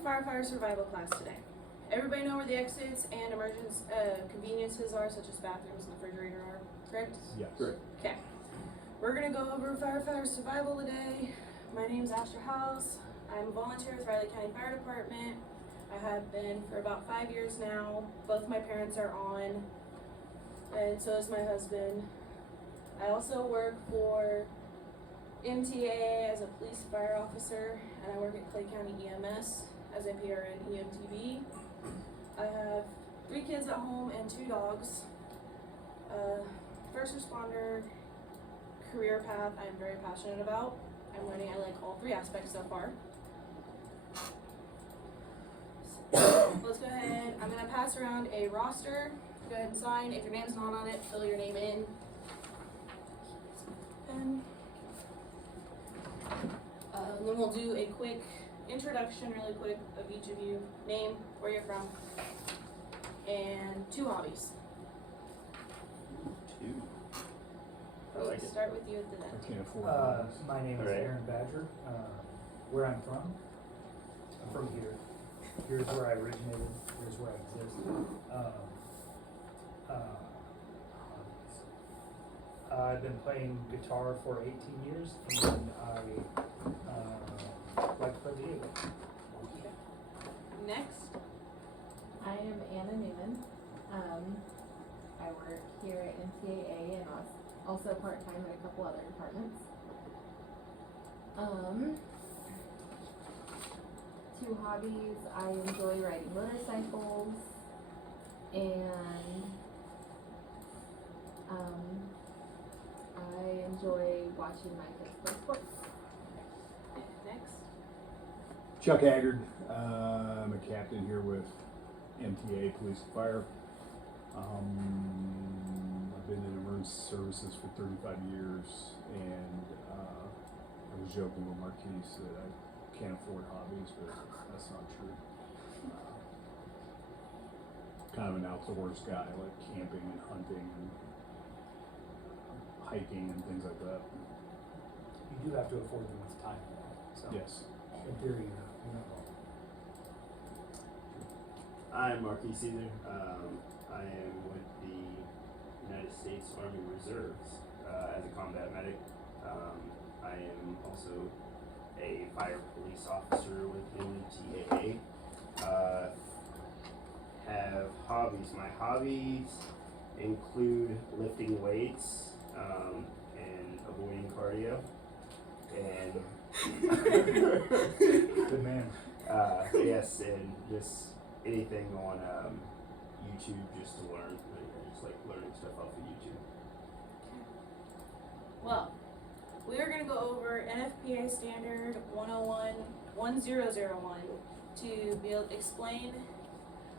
firefighter survival class today. Everybody know where the exits and emergency conveniences are, such as bathrooms and the refrigerator are, correct? Yes. Correct. Okay. We're gonna go over firefighter survival today. My name's Asher House. I'm a volunteer with Riley County Fire Department. I have been for about 5 years now. Both my parents are on, and so is my husband. I also work for MTA as a police fire officer, and I work at Clay County EMS as a PRN EMTB. I have 3 kids at home and 2 dogs. First responder career path I'm very passionate about. I'm learning I like all 3 aspects so far. Let's go ahead. I'm going to pass around a roster. Go ahead and sign. If your name's not on it, fill your name in. And then we'll do a quick introduction, really quick, of each of you. Name, where you're from, and 2 hobbies. 2. I We'll like it. start with you at the I end. can't afford it. My name is Alright. Aaron Badger. Where I'm from here. Here's where I originated. Here's where I exist. I've been playing guitar for 18 years, and I like to play video games. Next. I am Anna Newman. I work here at MTAA and also part-time at a couple other departments. 2 hobbies, I enjoy riding motorcycles, and I enjoy watching my kids play sports. Next. Chuck Haggard, I'm a captain here with MTA Police and Fire. I've been in emergency services for 35 years, and I was joking with Marquise that I can't afford hobbies, but that's not true. Kind of an outdoors guy, I like camping and hunting and hiking and things like that. You do have to afford them with time, so Yes. in theory, you're not wrong. I'm Marquis Caesar. I am with the United States Army Reserves as a combat medic. I am also a fire police officer with MTAA. Have hobbies. My hobbies include lifting weights and avoiding cardio. And Good man. yes, and just anything on YouTube just to learn. I just like learning stuff off of YouTube. Well, we are going to go over NFPA Standard 1001 to be able to explain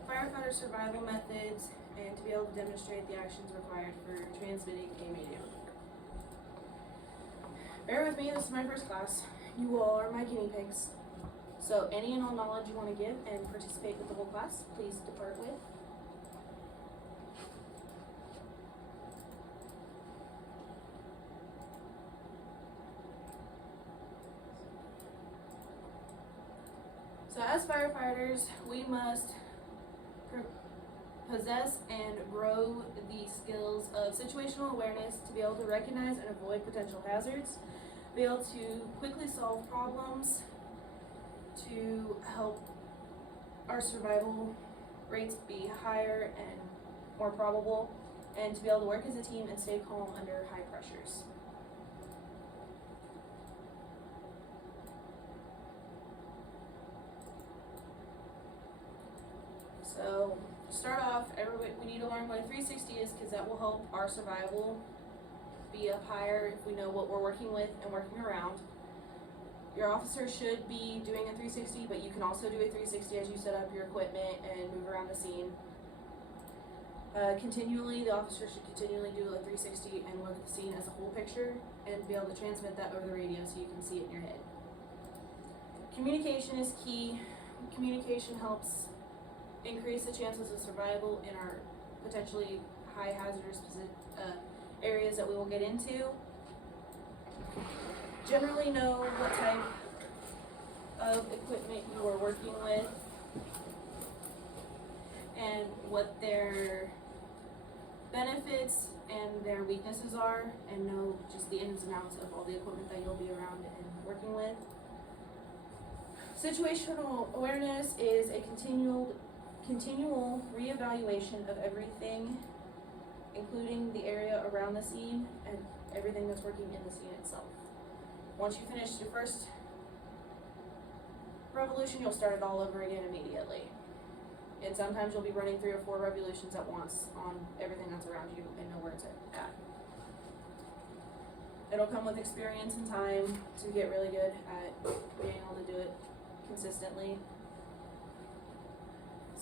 firefighter survival methods and to be able to demonstrate the actions required for transmitting a Mayday alert. Bear with me, this is my first class. You all are my guinea pigs. So any and all knowledge you want to give and participate with the whole class, please depart with. So as firefighters, we must possess and grow the skills of situational awareness to be able to recognize and avoid potential hazards, be able to quickly solve problems, to help our survival rates be higher and more probable, and to be able to work as a team and stay calm under high pressures. So, to start off, we need to learn what a 360 is because that will help our survival be up higher if we know what we're working with and working around. Your officer should be doing a 360, but you can also do a 360 as you set up your equipment and move around the scene. The officer should continually do a 360 and look at the scene as a whole picture and be able to transmit that over the radio so you can see it in your head. Communication is key. Communication helps increase the chances of survival in our potentially high hazardous areas that we will get into. Generally know what type of equipment you are working with and what their benefits and their weaknesses are, and know just the ins and outs of all the equipment that you'll be around and working with. Situational awareness is a continual reevaluation of everything, including the area around the scene and everything that's working in the scene itself. Once you finish your first revolution, you'll start it all over again immediately. And sometimes you'll be running 3 or 4 revolutions at once on everything that's around you and know where it's at. It'll come with experience and time to get really good at being able to do it consistently.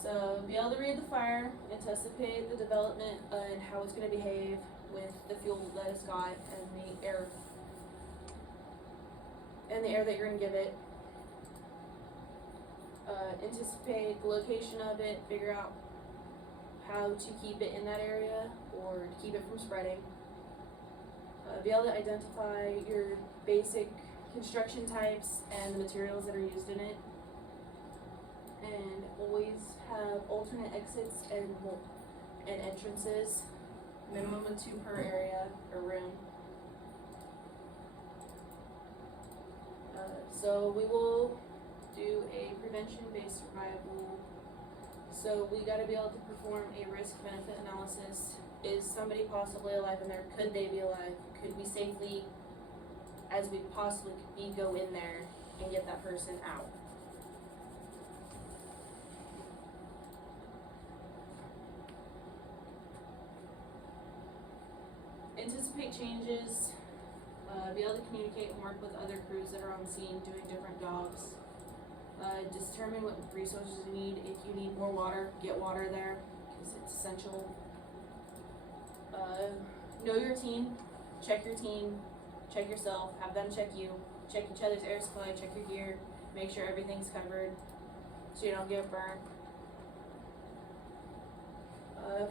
So be able to read the fire, anticipate the development and how it's going to behave with the fuel that it's got and the air that you're going to give it. Anticipate the location of it, figure out how to keep it in that area or to keep it from spreading. Be able to identify your basic construction types and the materials that are used in it. And always have alternate exits and entrances, minimum of 2 per area or room. So we will do a prevention-based survival. So we gotta be able to perform a risk-benefit analysis. Is somebody possibly alive in there? Could they be alive? Could we safely, as we possibly could be, go in there and get that person out? Anticipate changes, be able to communicate and work with other crews that are on scene doing different jobs. Determine what resources you need. If you need more water, get water there, because it's essential. Know your team, check yourself, have them check you, check each other's air supply, check your gear, make sure everything's covered so you don't get burned.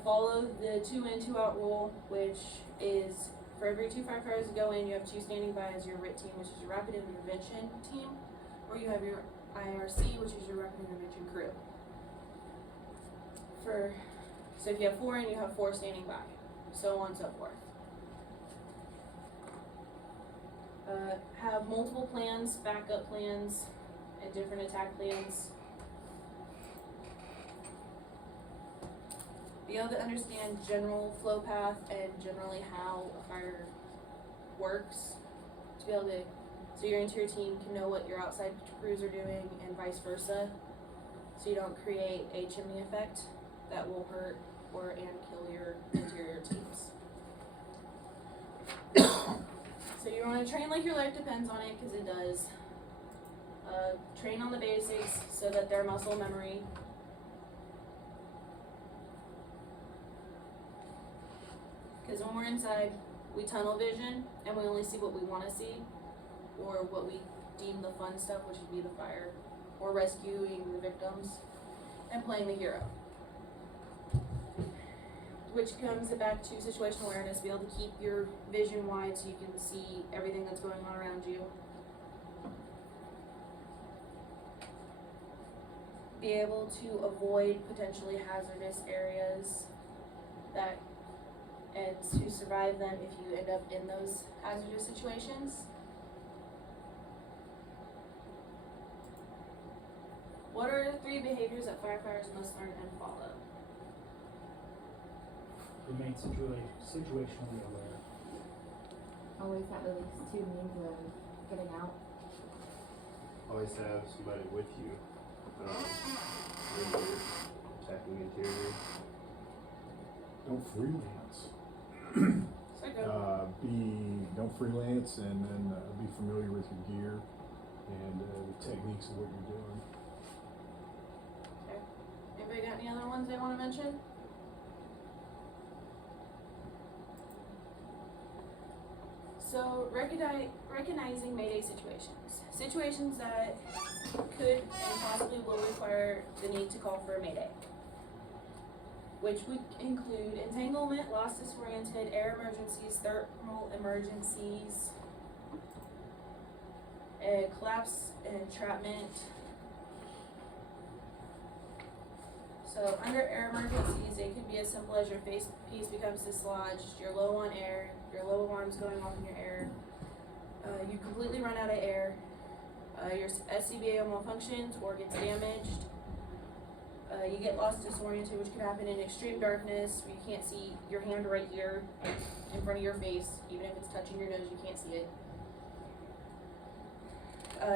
Follow the 2 in, 2 out rule, which is for every 2 firefighters that go in, you have 2 standing by as your RIT team, which is your rapid intervention team, or you have your IRC, which is your rapid intervention crew. So if you have 4 in, you have 4 standing by, so on and so forth. Have multiple plans, backup plans, and different attack plans. Be able to understand general flow path and generally how a fire works. To be able to, so your interior team can know what your outside crews are doing and vice versa. So you don't create a chimney effect that will hurt and kill your interior teams. So you want to train like your life depends on it, because it does. Train on the basics so that they're muscle memory. Because when we're inside, we tunnel vision and we only see what we want to see, or what we deem the fun stuff, which would be the fire, or rescuing the victims, and playing the hero. Which comes back to situational awareness, be able to keep your vision wide so you can see everything that's going on around you. Be able to avoid potentially hazardous areas and to survive them if you end up in those hazardous situations. What are the 3 behaviors that firefighters must learn and follow? Remain situationally aware. Always have at least 2 means of getting out. Always have somebody with you when you're attacking interior. Don't freelance. So Don't freelance, and then be familiar with your gear and the techniques of what you're doing. Okay. Anybody got any other ones they want to mention? So recognizing Mayday situations. Situations that could and possibly will require the need to call for a Mayday, which would include entanglement, loss disoriented, air emergencies, thermal emergencies, A collapse and entrapment. So under air emergencies, it could be as simple as your face piece becomes dislodged, you're low on air, your low alarm's going off in your air, you completely run out of air, your SCBA malfunctions or gets damaged, you get lost, disoriented, which could happen in extreme darkness, where you can't see your hand right here in front of your face, even if it's touching your nose, you can't see it.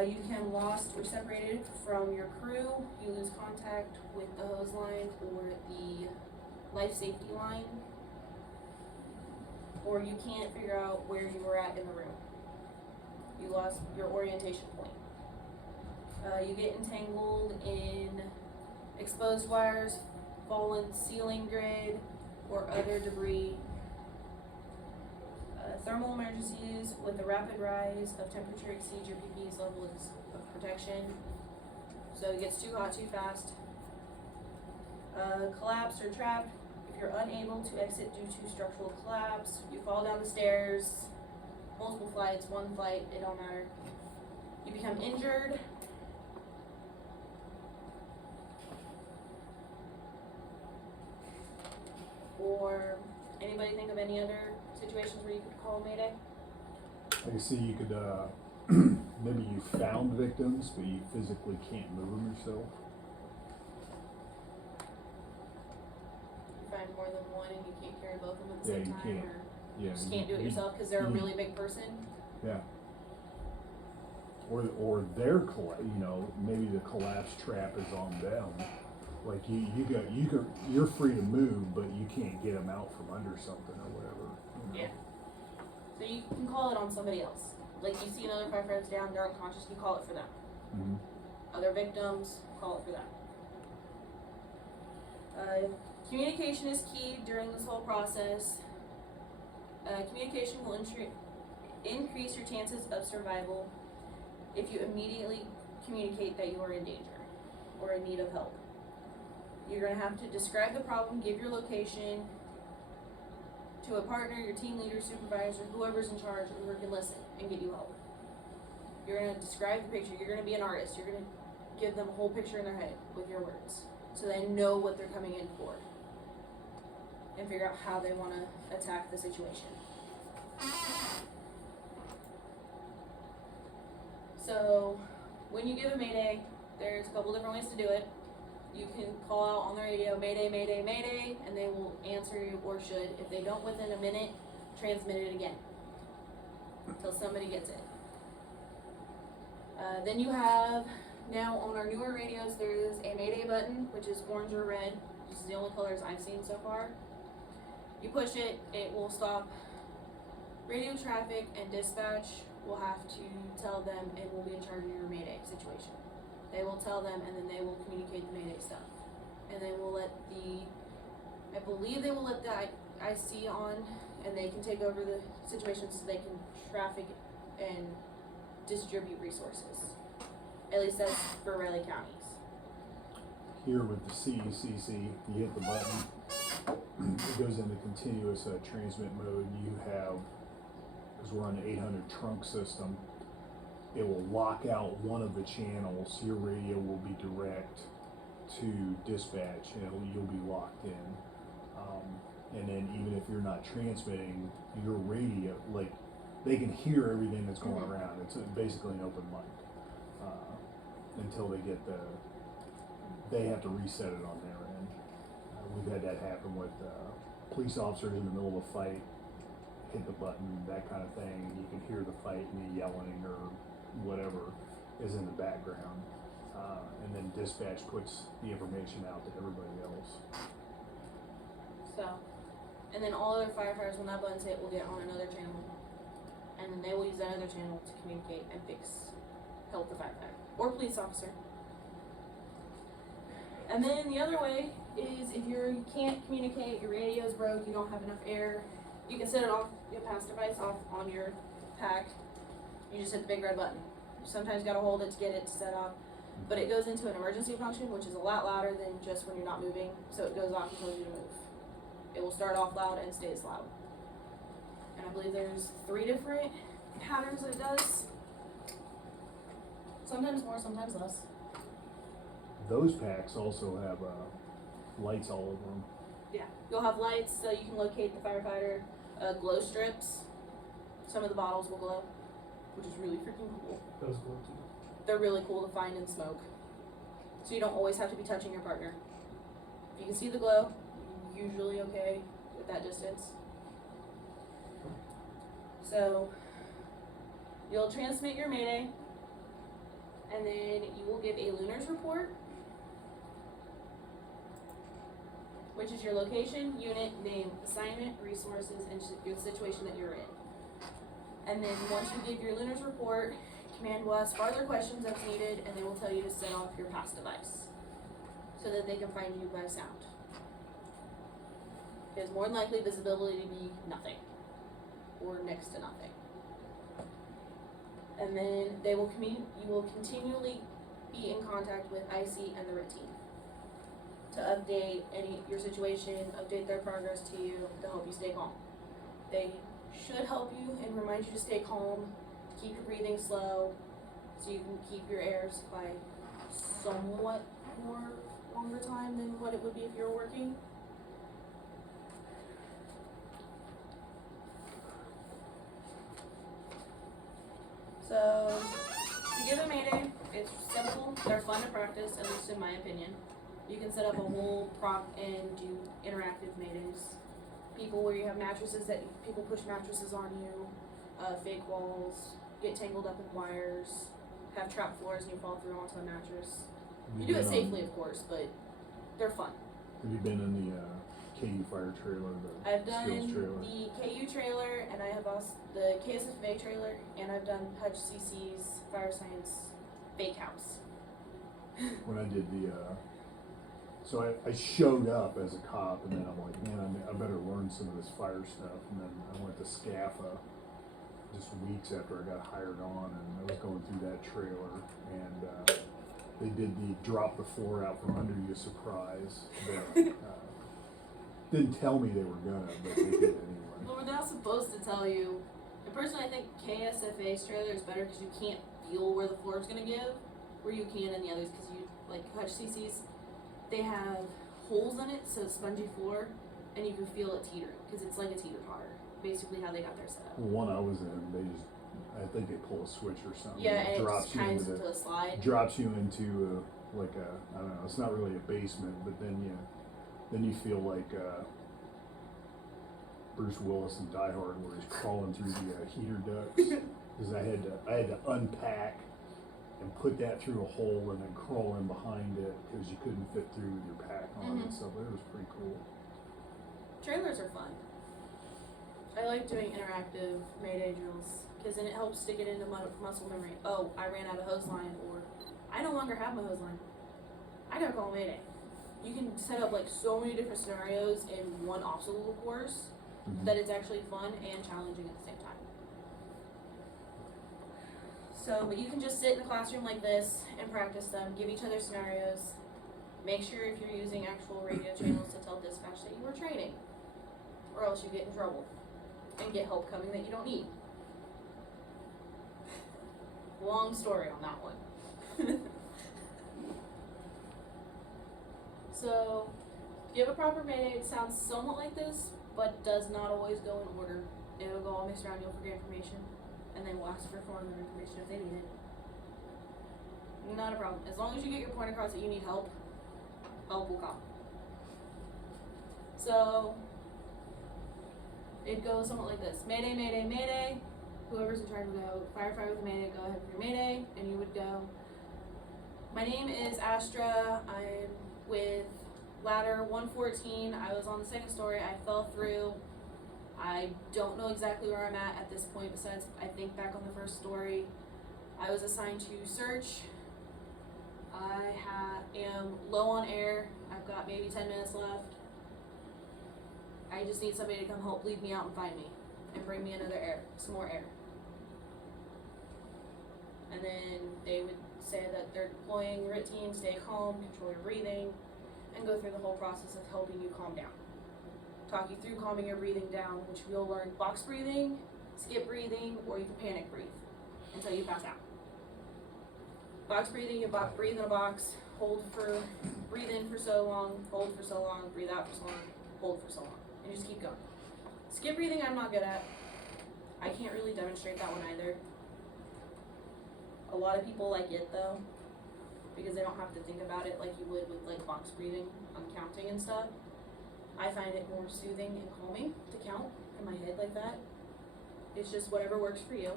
You become lost or separated from your crew, you lose contact with the hose line or the life safety line, or you can't figure out where you were at in the room. You lost your orientation point. You get entangled in exposed wires, fallen ceiling grid, or other debris. Thermal emergencies with a rapid rise of temperature exceeds your PPE's level of protection. So it gets too hot too fast. Collapsed or trapped. If you're unable to exit due to structural collapse, you fall down the stairs, multiple flights, one flight, it don't matter. You become injured. Or anybody think of any other situations where you could call Mayday? I see you could, maybe you found victims, but you physically can't move them yourself. You find more than one and you can't carry both of them at the Yeah, same you time, can't. or Yeah. you just can't do it yourself because they're a really big person. Yeah. Or their maybe the collapse trap is on them. Like you're free to move, but you can't get them out from under something or whatever. Yeah. So you can call it on somebody else. Like you see another firefighter down, they're unconscious, you call it for them. Mm-hmm. Other victims, call it for them. Communication is key during this whole process. Communication will increase your chances of survival if you immediately communicate that you are in danger or in need of help. You're going to have to describe the problem, give your location to a partner, your team leader, supervisor, whoever's in charge, who can listen and get you help. You're going to describe the picture. You're going to be an artist. You're going to give them a whole picture in their head with your words so they know what they're coming in for and figure out how they want to attack the situation. So when you give a mayday, there's a couple different ways to do it. You can call out on the radio, Mayday, Mayday, Mayday, and they will answer you, or should. If they don't within a minute, transmit it again until somebody gets it. Then you have, now on our newer radios, there's a Mayday button, which is orange or red. This is the only colors I've seen so far. You push it, it will stop radio traffic, and dispatch will have to tell them and will be in charge of your Mayday situation. They will tell them, and then they will communicate the Mayday stuff. And they will let I believe they will let the IC on, and they can take over the situation so they can traffic and distribute resources. At least that's for Riley counties. Here with the CECC, you hit the button, it goes into continuous transmit mode. You have, because we're on the 800 trunk system, it will lock out one of the channels. Your radio will be direct to dispatch, and you'll be locked in. And then even if you're not transmitting, your radio, like, they can hear everything that's going around. It's basically an open mic until they have to reset it on their end. We've had that happen with police officers in the middle of a fight, hit the button, that kind of thing, and you can hear the fight and the yelling or whatever is in the background. And then dispatch puts the information out to everybody else. So, and then all other firefighters, when that button's hit, will get on another channel. And then they will use that other channel to communicate and help the firefighter or police officer. And then the other way is if you can't communicate, your radio's broke, you don't have enough air, you can set it off, your pass device off on your pack. You just hit the big red button. You sometimes gotta hold it to get it to set off. But it goes into an emergency function, which is a lot louder than just when you're not moving, so it goes off and tells you to move. It will start off loud and stays loud. And I believe there's 3 different patterns that it does. Sometimes more, sometimes less. Those packs also have, lights all over them. Yeah, you'll have lights so you can locate the firefighter. Glow strips. Some of the bottles will glow, which is really freaking cool. Those glow too. They're really cool to find in smoke. So you don't always have to be touching your partner. If you can see the glow, you're usually okay at that distance. So you'll transmit your mayday, and then you will give a Lunars report, which is your location, unit, name, assignment, resources, and your situation that you're in. And then once you give your Lunars report, command will ask farther questions as needed, and they will tell you to set off your pass device so that they can find you by sound. Because more than likely visibility to be nothing or next to nothing. And then they will you will continually be in contact with IC and the RIT team to update your situation, update their progress to you to help you stay calm. They should help you and remind you to stay calm, keep your breathing slow, so you can keep your air supply somewhat more longer time than what it would be if you were working. So, to give a mayday, it's simple, they're fun to practice, at least in my opinion. You can set up a whole prop and do interactive maydays. People where you have mattresses that people push mattresses on you, fake walls, get tangled up in wires, have trap floors and you fall through onto a mattress. You do it safely, of course, but they're fun. Have you been in the, KU fire trailer, the I've done skills trailer? the KU trailer, and I have also the KSFA trailer, and I've done Hutch CC's Fire Science Fake House. When I did the, so I showed up as a cop, and then I'm like, man, I better learn some of this fire stuff. And then I went to SCAFA just weeks after I got hired on, and I was going through that trailer, and they did the drop the floor out from under you surprise. But, didn't tell me they were gonna, but they did anyway. Well, we're not supposed to tell you. And personally, I think KSFA's trailer is better because you can't feel where the floor is gonna give, where you can in the others. Because you like Hutch CC's, they have holes in it, so it's spongy floor, and you can feel it teetering because it's like a teeter totter. Basically, how they got their setup. The one I was in, they just, I think they pull a switch or something. Yeah, It and it drops just you kinds into into a slide. drops you into like a, I don't know, it's not really a basement, but then you feel like Bruce Willis in Die Hard, where he's crawling through the heater ducts. Because I had to unpack and put that through a hole and then crawl in behind it because you couldn't fit through with your pack on Mhm. and stuff. It was pretty cool. Trailers are fun. I like doing interactive Mayday drills because then it helps to get into muscle memory. Oh, I ran out of hose line, or I no longer have my hose line. I gotta call Mayday. You can set up like so many different scenarios in one obstacle course that it's actually fun and challenging at the same time. So, but you can just sit in a classroom like this and practice them, give each other scenarios. Make sure if you're using actual radio channels to tell dispatch that you were training, or else you get in trouble and get help coming that you don't need. Long story on that one. So, if you have a proper Mayday, it sounds somewhat like this, but does not always go in order. It'll go all mixed around, you'll forget information, and then we'll ask for further information if they need it. Not a problem. As long as you get your point across that you need help, help will come. So, it goes somewhat like this. Mayday, Mayday, Mayday. Whoever's in charge would go, firefighter with a Mayday, go ahead with your Mayday, and you would go, my name is Astra, I'm with ladder 114, I was on the second story, I fell through. I don't know exactly where I'm at this point, besides I think back on the first story. I was assigned to search. I am low on air, I've got maybe 10 minutes left. I just need somebody to come help lead me out and find me, and bring me another air, some more air. And then they would say that they're deploying RIT team, stay calm, control your breathing, and go through the whole process of helping you calm down. Talk you through calming your breathing down, which you'll learn box breathing, skip breathing, or you can panic breathe until you pass out. Box breathing, you breathe in a box, breathe in for so long, hold for so long, breathe out for so long, hold for so long, and just keep going. Skip breathing I'm not good at. I can't really demonstrate that one either. A lot of people like it though, because they don't have to think about it like you would with like box breathing on counting and stuff. I find it more soothing and calming to count in my head like that. It's just whatever works for you.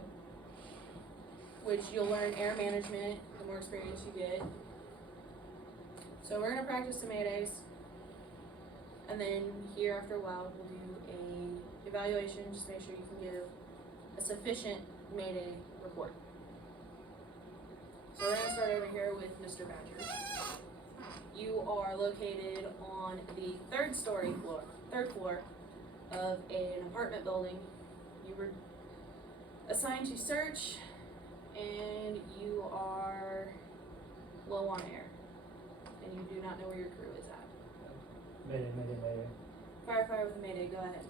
Which you'll learn air management the more experience you get. So we're gonna practice the Maydays. And then here after a while we'll do a evaluation, just make sure you can give a sufficient Mayday report. So we're gonna start over here with Mr. Badger. You are located on the third floor of an apartment building. You were assigned to search, and you are low on air, and you do not know where your crew is at. Mayday, mayday, mayday. Firefighter with a Mayday, go ahead.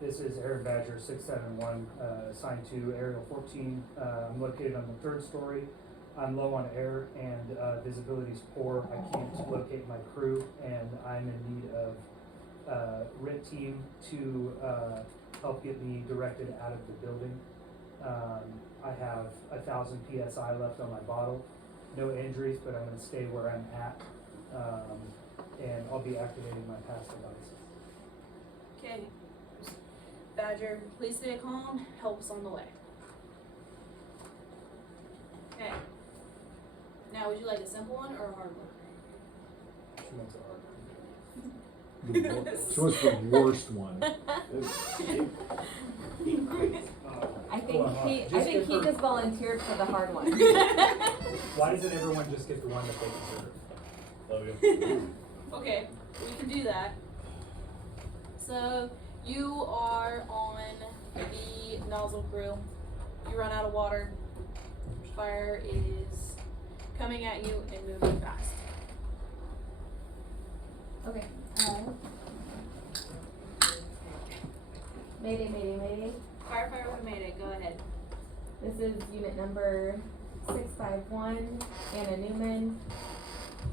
This is Aaron Badger, 671, assigned to Aerial 14. I'm located on the third story. I'm low on air and visibility's poor. I can't locate my crew, and I'm in need of RIT team to help get me directed out of the building. I have 1,000 PSI left on my bottle. No injuries, but I'm going to stay where I'm at, and I'll be activating my pass device. Okay. Badger, please stay calm. Help's on the way. Okay. Now, would you like a simple one or a hard one? She wants a hard one. She wants the worst one. I think he just volunteered for the hard one. Why doesn't everyone just get the one that they deserve? Love you. Okay, we can do that. So, you are on the nozzle crew. You run out of water. Fire is coming at you and moving fast. Okay. Mayday, mayday, mayday. Firefighter with a Mayday, go ahead. This is unit number 651, Anna Newman.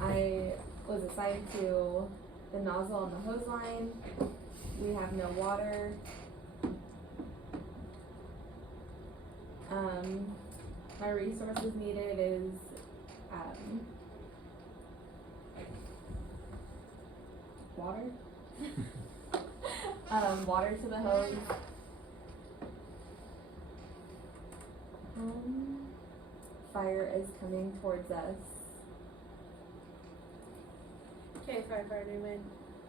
I was assigned to the nozzle on the hose line. We have no water. My resources needed is water. Water to the hose. Fire is coming towards us. Okay, Firefighter Newman.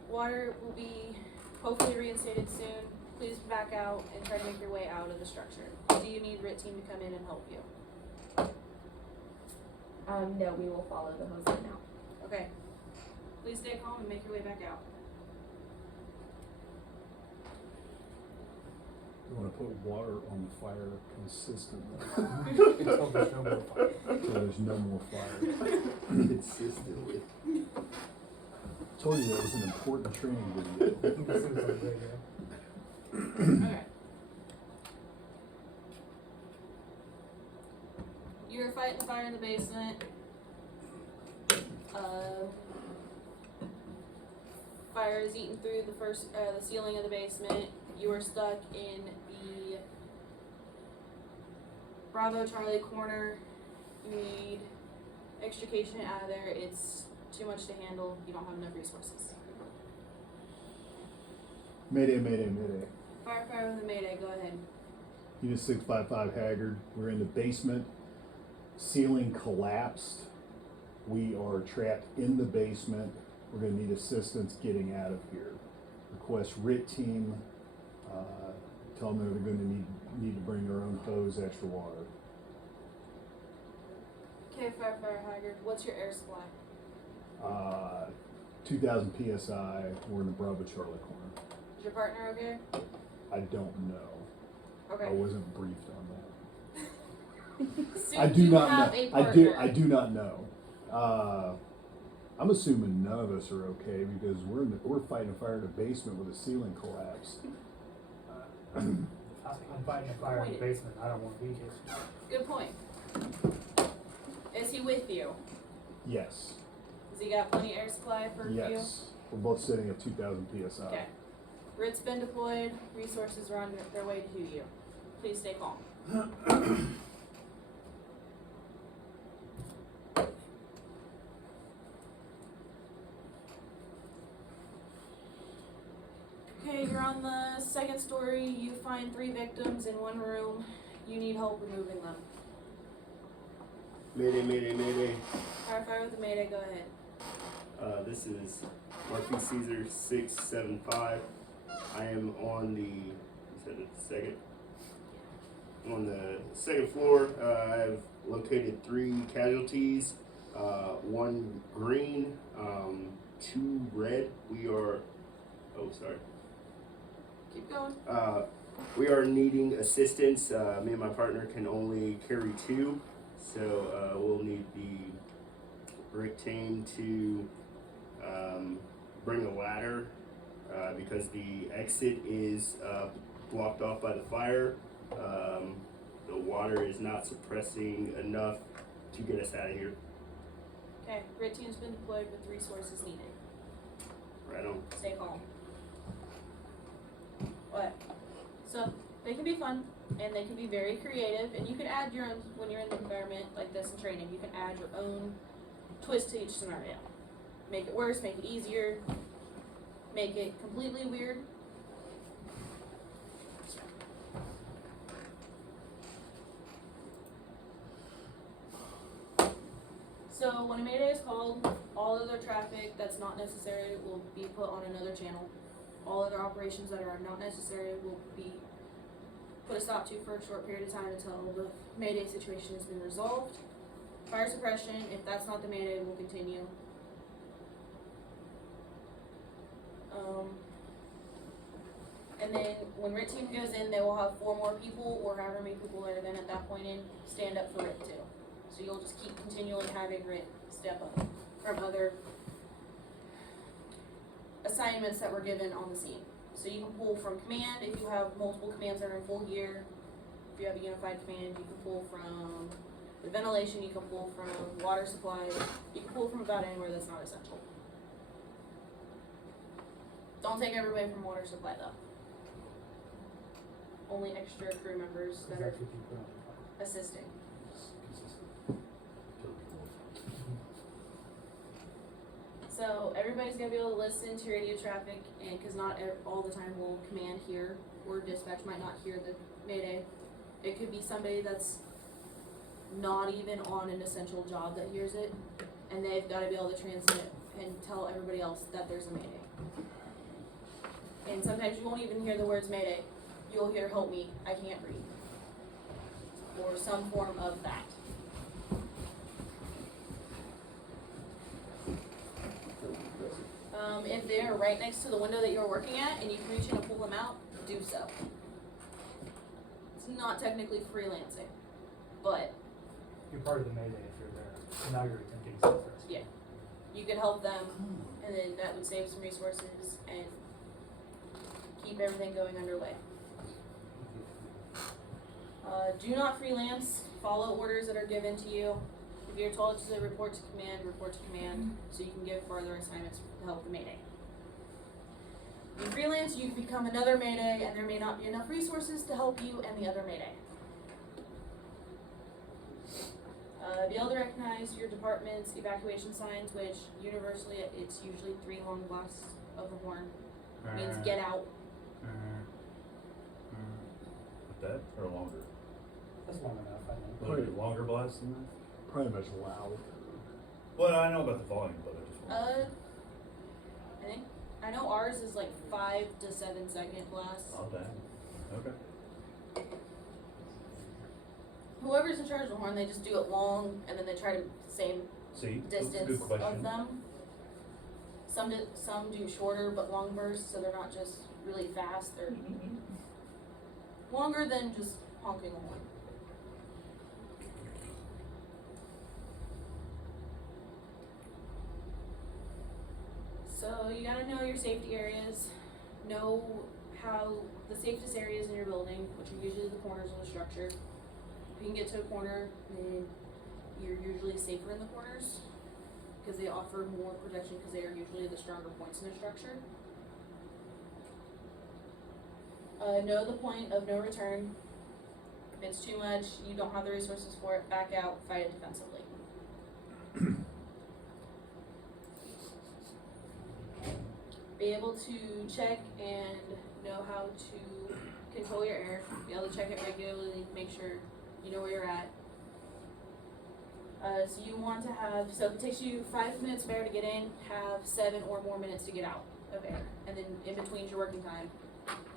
Water will be hopefully reinstated soon. Please back out and try to make your way out of the structure. Do you need RIT team to come in and help you? No, we will follow the hose line now. Okay. Please stay calm and make your way back out. You want to put water on the fire consistently, Until there's no more fire. so there's no more fire. Consistently. Told you that was an important training video. This is like right here. Okay. You're fighting fire in the basement. Fire is eating through the ceiling of the basement. You are stuck in the Bravo Charlie corner. You need extrication out of there. It's too much to handle. You don't have enough resources. Mayday, mayday, mayday. Firefighter with a Mayday, go ahead. Unit 655 Haggard. We're in the basement. Ceiling collapsed. We are trapped in the basement. We're going to need assistance getting out of here. Request RIT team. Tell them they're going to need to bring their own hose, extra water. Okay, Firefighter Haggard, what's your air supply? 2,000 PSI. We're in the Bravo Charlie corner. Is your partner okay? I don't know. Okay. I wasn't briefed on that. So I do you not have know. a partner. I do not know. I'm assuming none of us are okay because we're fighting a fire in the basement with a ceiling collapse. I'm fighting a fire in the basement. I don't want to be here. Good point. Is he with you? Yes. Has he got plenty of air supply for you? Yes. We're both sitting at 2,000 psi. Okay. RIT's been deployed, resources are on their way to you. Please stay calm. Okay, you're on the second story. You find 3 victims in one room. You need help removing them. Mayday, mayday, mayday. Firefighter with the Mayday, go ahead. This is Marquis Caesar 675. I am on on the second floor. I've located 3 casualties, 1 green, 2 red. Keep going. We are needing assistance. Me and my partner can only carry 2, so we'll need the RIC team to bring a ladder because the exit is blocked off by the fire. The water is not suppressing enough to get us out of here. Okay, RIT team's been deployed with resources needed. Right on. Stay calm. What? So, they can be fun, and they can be very creative, and you can add your own, when you're in an environment like this in training, you can add your own twist to each scenario. Make it worse, make it easier, make it completely weird. So when a Mayday is called, all other traffic that's not necessary will be put on another channel. All other operations that are not necessary will be put a stop to for a short period of time until the Mayday situation has been resolved. Fire suppression, if that's not the Mayday, will continue. And then when RIT team goes in, they will have 4 more people, or however many people there are then at that point in, stand up for RIT too. So you'll just keep continually having RIT step up from other assignments that were given on the scene. So you can pull from command if you have multiple commands that are in full gear. If you have a unified command, you can pull from the ventilation, you can pull from water supply, you can pull from about anywhere that's not essential. Don't take everybody from water supply though. Only extra crew members that are assisting. So everybody's gonna be able to listen to radio traffic, and because not all the time will command hear, or dispatch might not hear the Mayday. It could be somebody that's not even on an essential job that hears it, and they've got to be able to transmit and tell everybody else that there's a Mayday. And sometimes you won't even hear the words Mayday. You'll hear "Help me, I can't breathe," or some form of that. If they're right next to the window that you're working at and you can reach in and pull them out, do so. It's not technically freelancing, but You're part of the Mayday if you're there. So now you're attempting self-rescue. yeah, you could help them, and then that would save some resources and keep everything going underway. Do not freelance. Follow orders that are given to you. If you're told to report to command, so you can give further assignments to help the Mayday. In freelance, you become another Mayday, and there may not be enough resources to help you and the other Mayday. Be able to recognize your department's evacuation signs, which universally it's usually 3 long blasts of the horn. Means get out. Like that or longer? That's long enough, I think. A little bit longer blast than that? Probably much louder. Well, I know about the volume, but I just want I know ours is like 5 to 7 second blasts. Oh, dang. Okay. Whoever's in charge of the horn, they just do it long, and then they try to same See, that's a distance good question. of them. Some do shorter but long bursts, so they're not just really fast. They're longer than just honking a horn. So you gotta know your safety areas, know how the safest areas in your building, which are usually the corners of the structure. If you can get to a corner, then you're usually safer in the corners because they offer more protection because they are usually the stronger points in the structure. Know the point of no return. If it's too much, you don't have the resources for it, back out, fight it defensively. Be able to check and know how to control your air, be able to check it regularly, make sure you know where you're at. So you want to have, so if it takes you 5 minutes of air to get in, have 7 or more minutes to get out of air. And then in between your working time.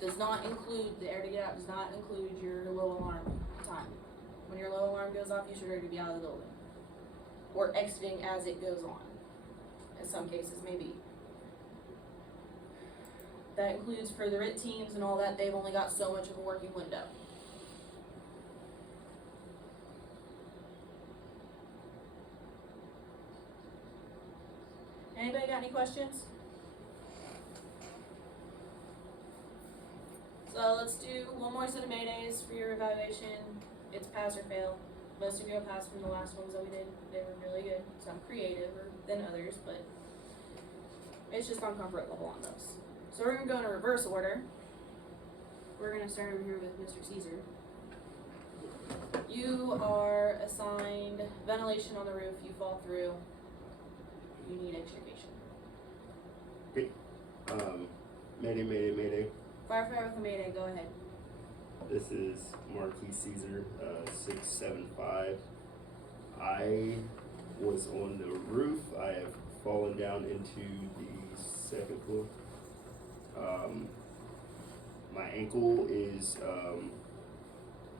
Does not include, the air to get out does not include your low alarm time. When your low alarm goes off, you should already be out of the building. Or exiting as it goes on. In some cases, maybe. That includes for the RIT teams and all that, they've only got so much of a working window. Anybody got any questions? So let's do one more set of Maydays for your evaluation. It's pass or fail. Most of you have passed from the last ones that we did. They were really good. Some creative than others, but it's just on comfort level on those. So we're gonna go in a reverse order. We're gonna start over here with Mr. Caesar. You are assigned ventilation on the roof. You fall through. You need extrication. Mayday, mayday, mayday. Firefighter with a Mayday, go ahead. This is Marquis Caesar, 675. I was on the roof. I have fallen down into the second floor. My ankle is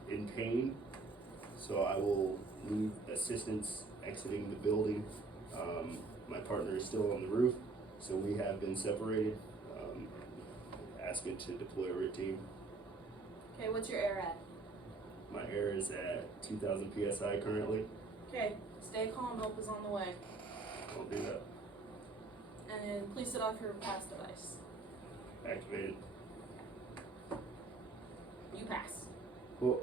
in pain, so I will need assistance exiting the building. My partner is still on the roof, so we have been separated. Asking to deploy a RIT team. Okay, what's your air at? My air is at 2,000 PSI currently. Okay, stay calm, help is on the way. I'll do that. And then please set off your pass device. Activated. You pass. Cool.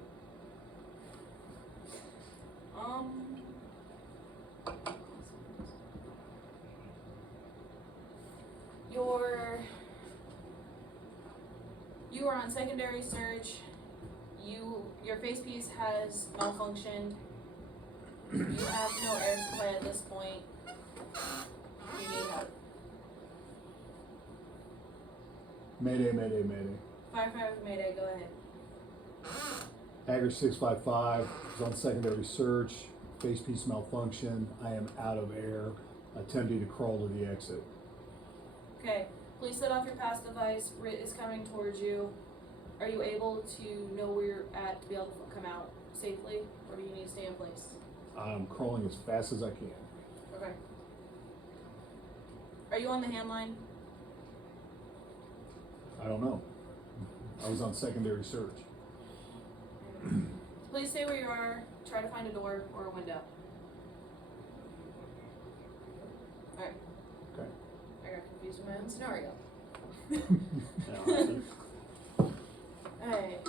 You are on secondary search. Your face piece has malfunctioned. You have no air supply at this point. You need help. Mayday, mayday, mayday. Firefighter with Mayday, go ahead. Agger 655 is on secondary search. Face piece malfunction. I am out of air, attempting to crawl to the exit. Okay, please set off your pass device. RIT is coming towards you. Are you able to know where you're at to be able to come out safely, or do you need to stay in place? I'm crawling as fast as I can. Okay. Are you on the hand line? I don't know. I was on secondary search. Please stay where you are. Try to find a door or a window. Alright. Okay. I got confused with my own scenario. That'll happen. Alright.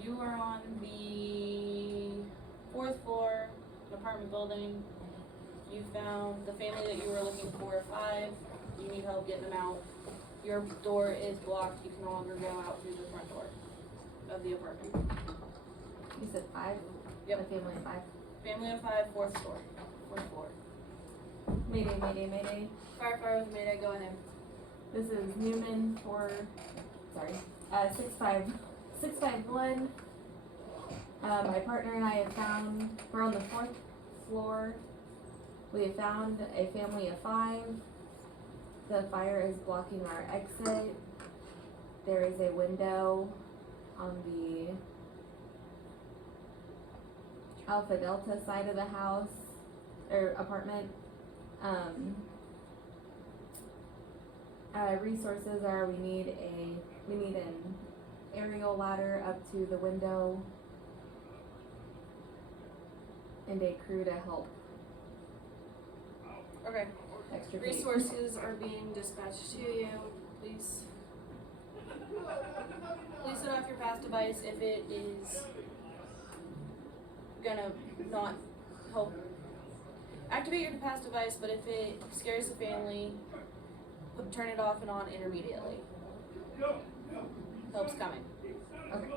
You are on the 4th floor, an apartment building. You found the family that you were looking for, 5. You need help getting them out. Your door is blocked. You can no longer go out through the front door of the apartment. You said 5? Yep. A family of 5. Family of 5, 4th floor. 4th floor. Mayday, mayday, mayday. Firefighter with Mayday, go ahead. This is Newman for, 651. My partner and I have found, we're on the 4th floor. We have found a family of 5. The fire is blocking our exit. There is a window on the Alpha Delta side of the house, or apartment. Resources are we need an aerial ladder up to the window and a crew to help Okay. extricate. Resources are being dispatched to you. Please Please set off your pass device if it is gonna not help. Activate your pass device, but if it scares the family, turn it off and on intermediately. Help's coming. Okay.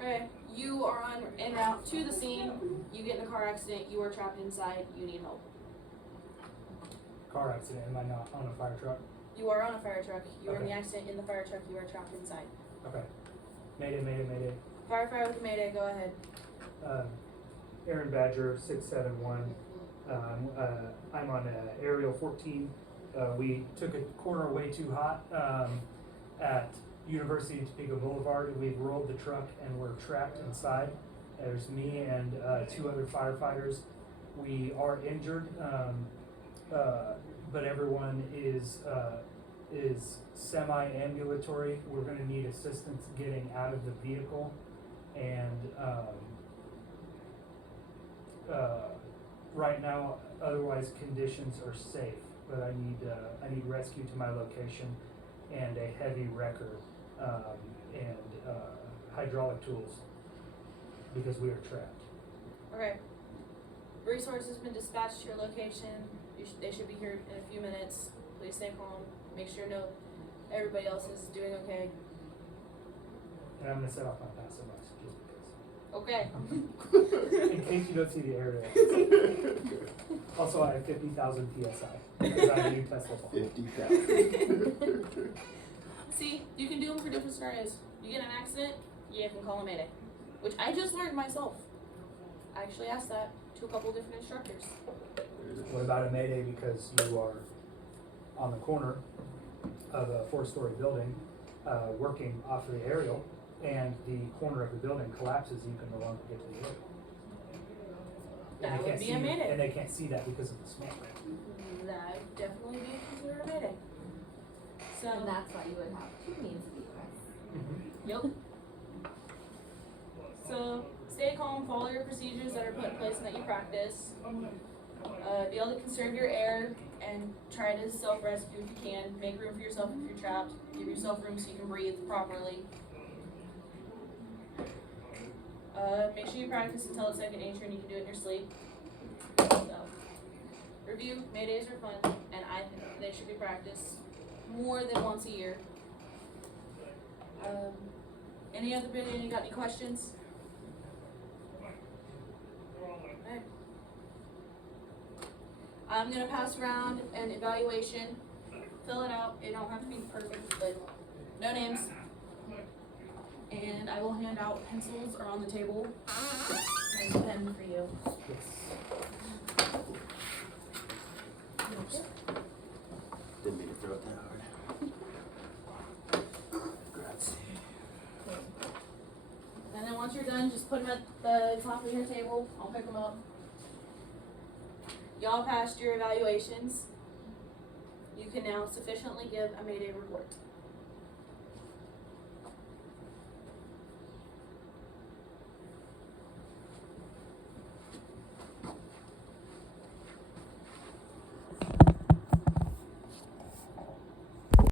Okay, you are on en route to the scene. You get in a car accident. You are trapped inside. You need help. Car accident, am I not on a fire truck? You are on a fire truck. You are in the Okay. accident in the fire truck. You are trapped inside. Okay. Mayday, mayday, mayday. Firefighter with a mayday. Go ahead. Aaron Badger, 671. I'm on aerial 14. We took a corner way too hot at University of Topeka Boulevard. We've rolled the truck and we're trapped inside. There's me and 2 other firefighters. We are injured, but everyone is semi-ambulatory. We're going to need assistance getting out of the vehicle, and right now, otherwise conditions are safe. But I need rescue to my location and a heavy wrecker and hydraulic tools because we are trapped. Okay. Resources has been dispatched to your location. They should be here in a few minutes. Please stay calm. Make sure everybody else is doing okay. And I'm gonna set off my passive device just Okay. in case you don't see the aerial. Also, I have 50,000 PSI because I'm a new Tesla phone. 50,000. See, you can do them for different scenarios. You get in an accident, you can call a mayday, which I just learned myself. I actually asked that to a couple different instructors. What about a mayday because you are on the corner of a 4-story building, working off of the aerial, and the corner of the building collapses, you can no longer get to the aerial. That would be a And mayday. they can't see that because of the smoke. That would definitely be considered a mayday. So, And that's why you would have 2 means of egress. yep. So, stay calm, follow your procedures that are put in place and that you practice. Be able to conserve your air and try to self-rescue if you can. Make room for yourself if you're trapped. Give yourself room so you can breathe properly. Make sure you practice until it's second nature and you can do it in your sleep. So, review, Maydays are fun, and I think they should be practiced more than once a year. Any other bit? You got any questions? Okay. I'm gonna pass around an evaluation. Fill it out. It don't have to be perfect, but no names. And I will hand out pencils are on the table and a pen for you. Yes. Didn't mean to throw it that hard. Grazie. And then once you're done, just put them at the top of your table. I'll pick them up. Y'all passed your evaluations. You can now sufficiently give a Mayday report.